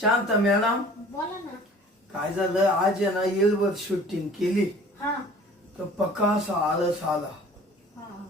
शांत मॅडम. बोला ना. काय झालं? आज आहे ना येलवर शूटिंग केली. हा. तर पक्का असा आळस आला. हा.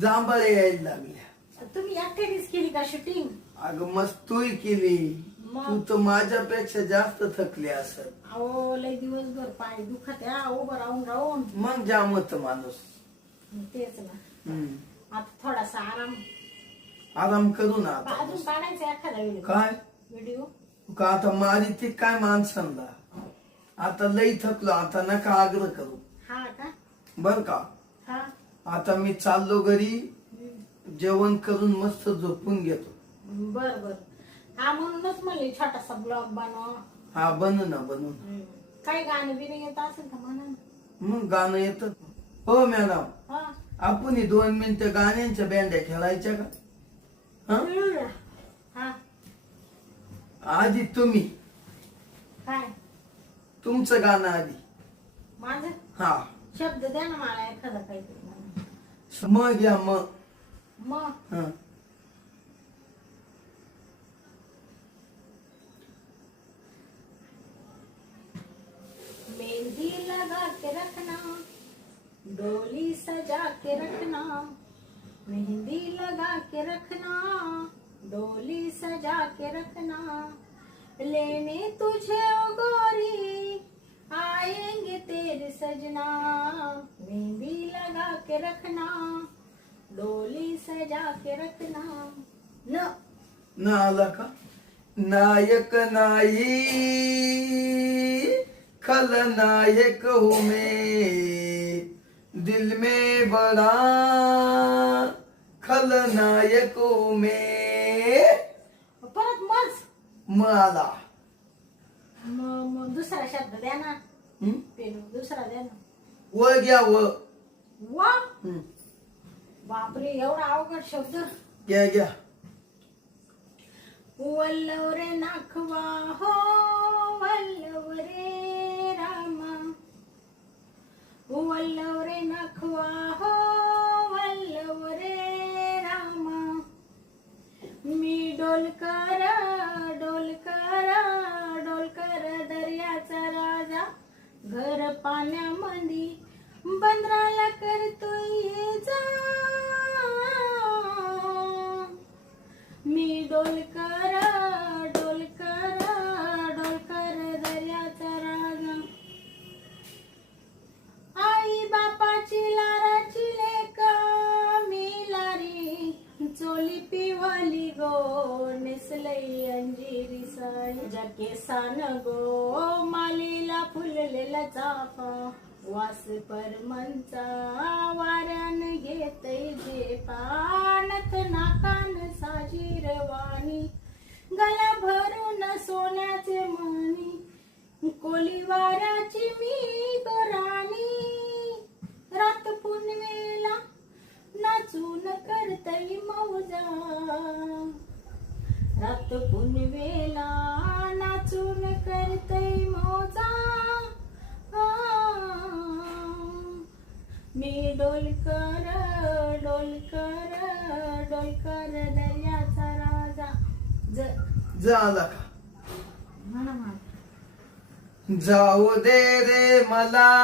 जांभळे यायला लागल्या. तुम्ही एकट्यानेच केली का शूटिंग अगं मस्त तूही केली. मग? तू तर माझ्यापेक्षा जास्त थकली असत अहो लय दिवसभर पाय दुखत या उभं राहून राहून. मग जाम होत माणूस. तेच ना. हम्म. आता थोडासा आराम. आराम करू ना आता. अजून काढायचा एखादा व्हिडिओ काय? व्हिडिओ का आता मारी ती काय माणसांना? आता लई थकलो आता नका आग्रह करू. हा का? बर का? हा. आता मी चाललो घरी जेवण करून मस्त झोपून घेतो. बर बर. हा म्हणूनच म्हणले छोटासा ब्लॉग बनव. हा बनू ना बनू ना. काही गाणं बिणं येत असेल का म्हणा ना. मग गाणं येत. हो मॅडम. हा. आपण ही दोन मिनिटं गाण्यांच्या बँड्या खेळायच्या का? आधी तुम्ही. काय? तुमचं गाणं आधी. माझं? हा. शब्द द्या ना मला एखादा काहीतरी म्हणा. मग या मग मग हं. मेहंदी लगा के रखना डोली सजा के रखना मेहंदी लगा के रखना डोली सजा के रखना। लेने तुझे ओ गोरी आएंगे तेरे सजना। मेहंदी लगा के रखना डोली सजा के रखना। न। ना आला का नायक नाई खलनायक हूँ मैं दिल में बड़ा खलनायक मैं. परत मज. म आला मग मग दुसरा शब्द द्या ना. हं? पेरू दुसरा द्या ना. व घ्या व. वा? हं. बापरे एवढा अवघड शब्द. घ्या घ्या. वल्लव रे नाखवा हो वल्लव रे रामा. वल्लव रे नाखवा हो वल्लव रे रामा मी डोलकरा डोलकरा डोलकर दर्याचा राजा. घर पाण्यामध्ये जा जाऊ दे रे मला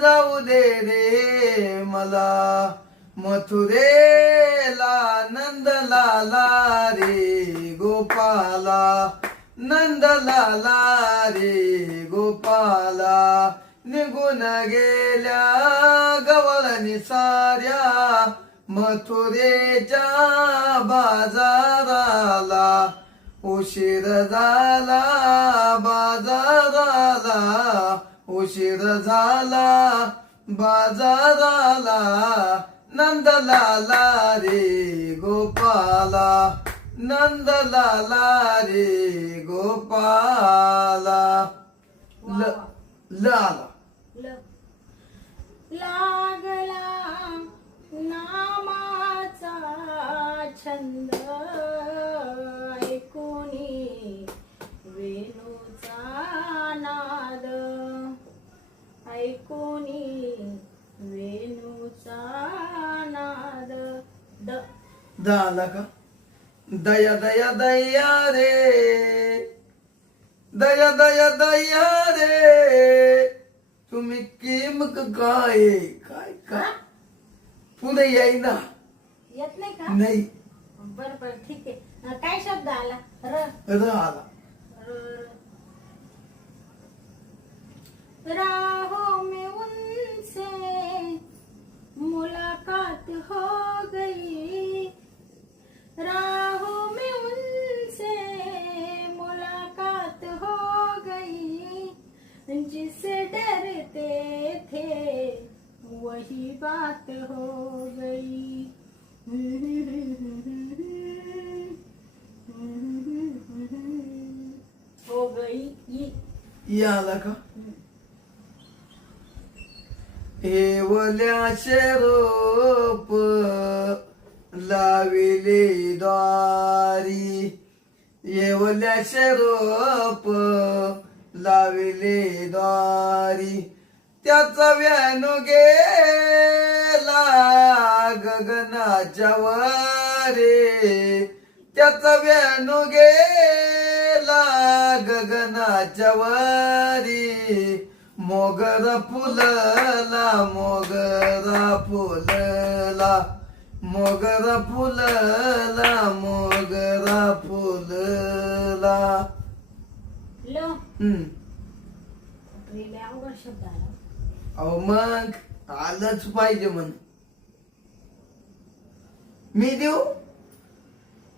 जाऊ दे रे मला. मथुरेला नंदलाला रे गोपाला. नंदलाला रे गोपाला. निघून गेल्या गवळणी साऱ्या मथुरेच्या बाजाराला. उशीर झाला बाजाराला. उशीर झाला बाजाराला. नंदलाला रे गोपाला. नंदलाला रे गोपाला. ल लाला. लागला नामाचा छंद. द का? दया दया दया रे। दया दया दया रे। तुम्ही किमक काय काय हा? काय पुढे येईना येत नाही का? नाही। बर बर ठीक आहे. अं, काय शब्द आला? र. र आला. राहों में उनसे मुलाकात हो गई। राहों में उनसे मुलाकात हो गई। जिससे डरते थे वही बात हो गई। हो गई ये। आला का? येवल्याचे रोप लाविले द्वारी. येवल्याचे रोप लाविले द्वारी. त्याचा व्यानो गेला गगनाच्या वरे. त्याचा व्यानो गेला गगनाच्या वरी. मोगरा फुलला मोगरा फुलला. मोगरा फुलला मोगरा फुलला. लो. हम्म. रेल्वे अवघड शब्द आला. अहो मग आलंच पाहिजे म्हण. मी देऊ?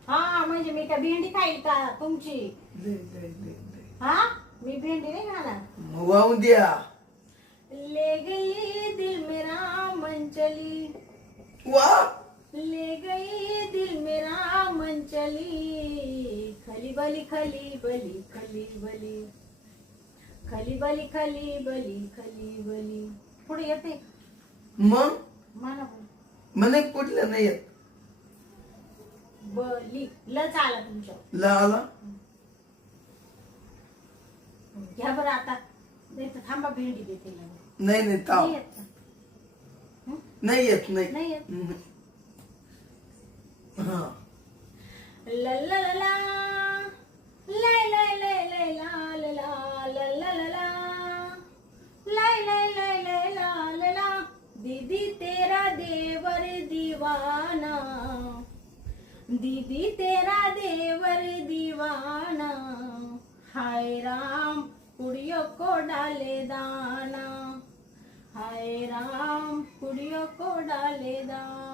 हा म्हणजे मी काय भेंडी खाईल का तुमची? दे, दे, दे, दे. हा? मी भेंडी नाही खाणार. मग वाहून द्या. ले गई दिल मेरा मन चली वा! ले गई दिल मेरा मन चली खली बली खली बली खली बली खली बली खली बली खली बली पुढे येते? मग? मला. म्हणे कुठलं नाही येत. बली. ल चाला तुमच्या. ला आला. घ्या बरं आता. नाही तर थांबा भेंडी देते लगेच. नाही नाही ताव नाही येत का? नाही येत नाही. नाही येत? हम्म. दीदी तेरा देवर दीवाना. दीदी तेरा देवर दीवाना. हाय राम कुड़ियों को डाले दाना. हाय राम कुड़ियों को डाले दाना.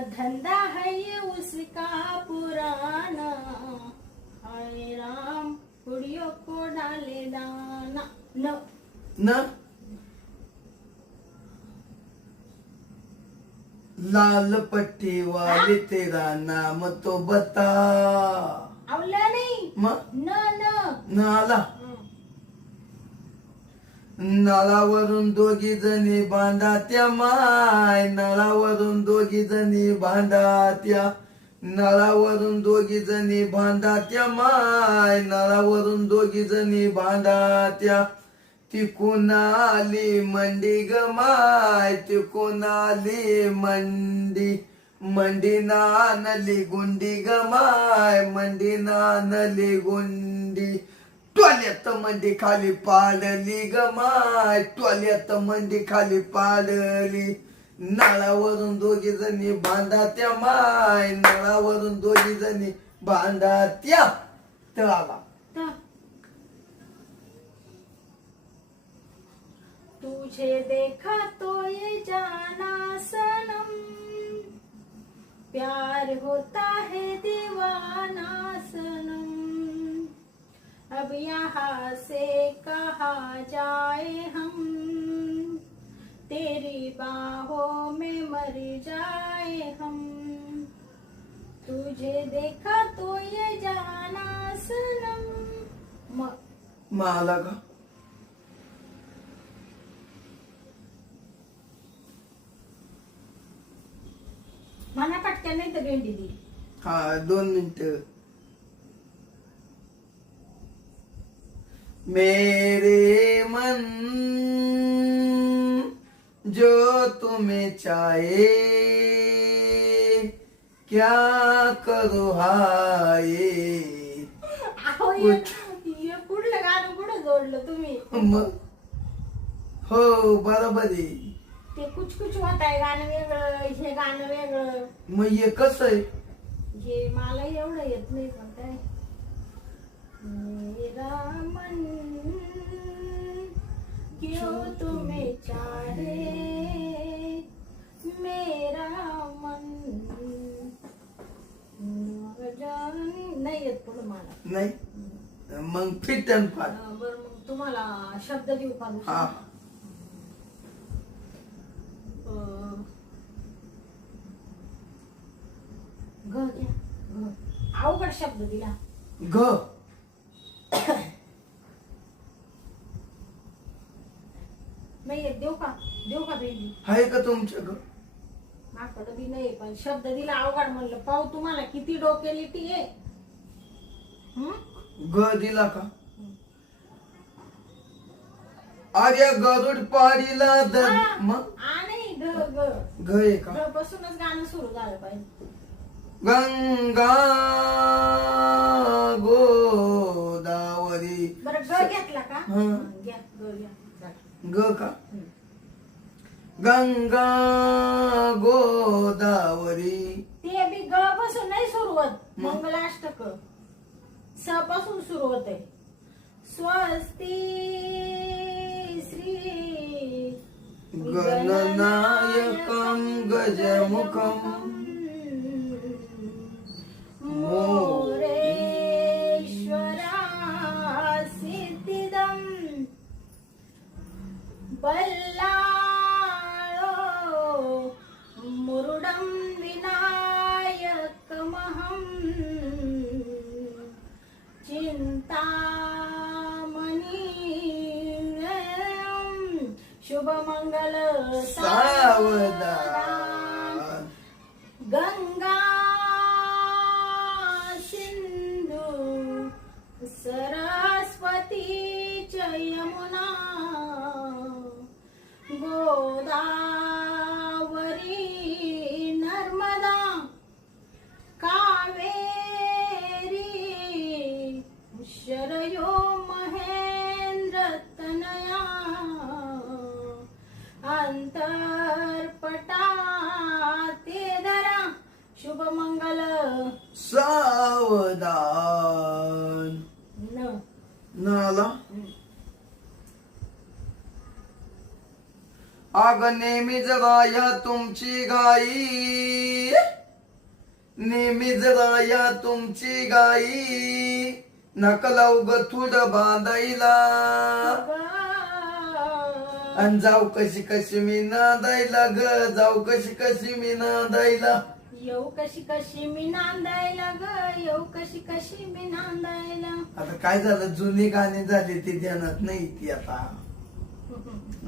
धंधा है ये उसका पुराना। हाय राम कुड़ियों को डाले दाना। न। न। लाल पट्टी वाले तेरा नाम तो बता। आवला नाही। मग न न। न आला. नळावरून दोघी जणी भांडात्या माय. नळावरून दोघी जणी भांडात्या नळावरून दोघी जणी भांडात्या माय. नळावरून दोघी जणी भांडात्या ती कुणाली मंडी ग माय. ती कुणाली मंडी. मंडी नानली गुंडी ग माय. मंडी नानली गुंडी. टोल्यात मंडी खाली पाडली ग माय. टोल्यात मंदी खाली पाडली. नळावरून दोघी जणी बांधात्या माय. नळावरून दोघी जणी बांधात्या तळाला. त. तुझे देखा तो ये जाना सनम प्यार होता है दीवाना सनम अब यहाँ से कहा जाए हम तेरी बाहों में मर जाए हम। तुझे देखा तो ये जाना सनम। म- का म्हणा पटकन नाही तर भेंडी दी। हा दोन मिनिट। मेरे मन जो तुम्हें चाहे क्या करू हाय? अहो, हे हे कुठलं गाणं कुठं जोडलं तुम्ही? मग हो बरोबर आहे. ते कुछ कुछ होत आहे गाणं वेगळं हे गाणं वेगळं. मग हे कसं आहे? हे मला एवढं येत नाही पण काय मेरा मन क्यों तुम्हें चाहे? मेरा मन नाही येत पुढं मला. नाही? मग फिट अँड फाट अं, बरं मग तुम्हाला शब्द देऊ का दुसरा? हा. अं, घ घ्या घ. अवघड शब्द दिला. ग नाही येत देऊ का? देऊ का भेंडी? आहे का तुमचं ग माकडं बी नाही पण शब्द दिला अवघड म्हणलं. पाहू तुम्हाला किती डोकेलिटी आहे. हं? ग दिला का? अरे गरुड पाडीला दर हा, मग? आ नाही ग ग. ग आहे का? ग पासूनच गाणं सुरू झालं पाहिजे. गंगा बरं ग घेतला का? हं. घ्या ग घ्या. ग का. गंगा गोदावरी. ते बी ग पासून नाही सुरू होत मग? मंगलाष्टक. स पासून सुरू होते स्वस्ती श्री गणनायकं गजमुखं. शुभमङ्गल सावधान। गंगा सिंधू सरस्वती शुभमंगल. सावधान. न. नाला आग नेहमीच तुमची गाई. नेहमीच राया तुमची गाई. नकलाव गथुड बांधायला. आणि जाऊ कशी कशी मी नांदायला ग जाऊ कशी कशी मी नांदायला. येऊ कशी कशी मी नांदायला ग येऊ कशी कशी मी नांदायला. आता काय झालं? जुनी गाणी झाली ती ध्यानात नाही ती आता.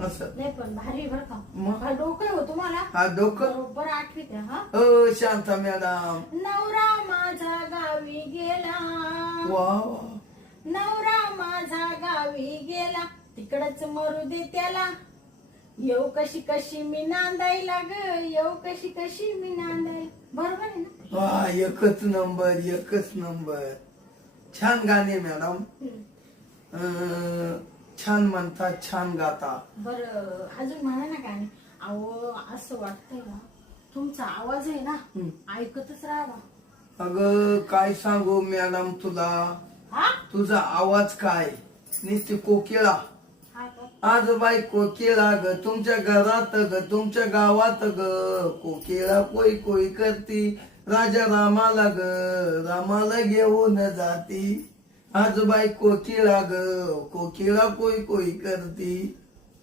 असं. नाही पण भारी बर का. मग? हा डोकं हो तुम्हाला? हा डोकं? बरोबर आठवीत आहे, हा. हो शांता मॅडम. नवरा माझा गावी गेला. वा नवरा माझा गावी गेला. तिकडच मरू दे त्याला. येऊ कशी कशी मी नांदायला ग येऊ कशी कशी मी नांदायला. बरोबर आहे ना? वा एकच नंबर एकच नंबर. छान गाणे मॅडम. अं, छान म्हणता छान गाता. बर अजून म्हणा ना काय अहो असं वाटतंय ना तुमचा आवाज आहे ना. ऐकतच राहावा. अगं काय सांगू मॅडम तुला? हा? तुझा आवाज काय? नुसती कोकिळा? आज बाई कोकिळा ग तुमच्या घरात ग तुमच्या गावात ग. कोकिळा कोई कोई करती. राजा रामाला ग रामाला घेऊन जाती. आज बाई कोकिळा ग कोकिळा कोई कोई करती.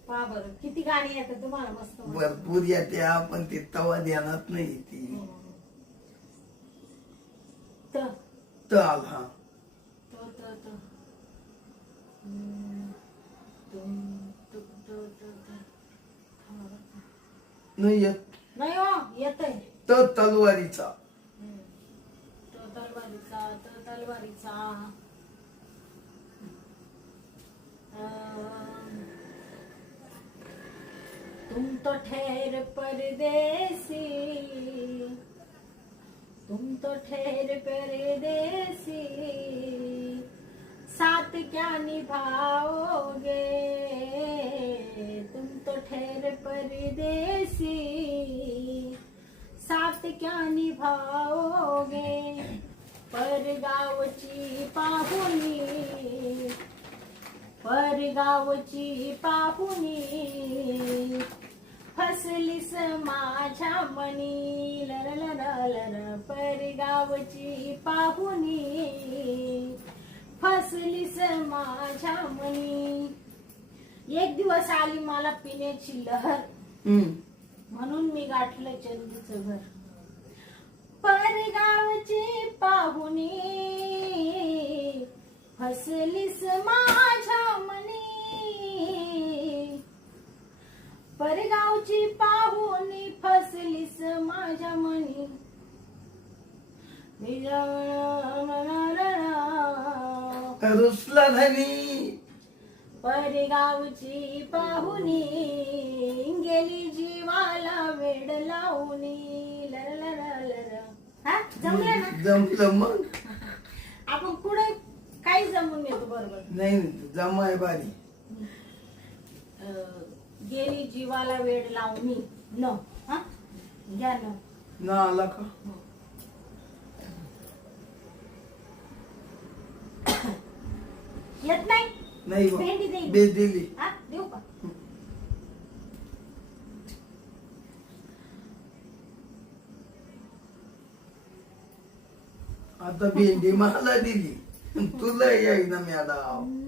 पहा बरं किती गाणी येतात तुम्हाला मस्त. भरपूर येत्या पण ती तवा ध्यानात नाही ती हम्म. त. चाल हा त त त. हम्म. तुम, तु, त, त, त. थांबा बरं का. नाही येत. नाही हो येतय. तर तलवारीचा. तो तलवारीचा तो तलवारीचा. अं, तुम तो ठहर परदेसी तो ठहर परदेसी साथ क्या निभाओगे? तुम तो ठहर परदेसी। साथ क्या निभाओगे? परगावची पाहुणी परगावची पाहुणी फसलीस माझ्या मनी। लर लर लर परगावची पाहुणी फसलीस माझ्या मनी। एक दिवस आली मला पिण्याची लहर. म्हणून मी गाठलं चंदूचं घर. परगावची पाहुणी फसलीस माझ्या मनी. परगावची पाहुणी फसलीस माझ्या मनी. रुसला धनी. परगावची पाहुणी गेली जीवाला वेड लावणी लर लर लर. हा? जमलं ना? जमलं मग? आपण पुढे काही जमून येतो बरोबर. नाही जमाय बारी. अं, गेली जीवाला वेड लावणी न हा? घ्या न. ना आला का? येत नाही? नाही बा. भेंडी देईन. बे दिली हा देऊ का आता भेंडी मला दिली तुला येईना मॅडम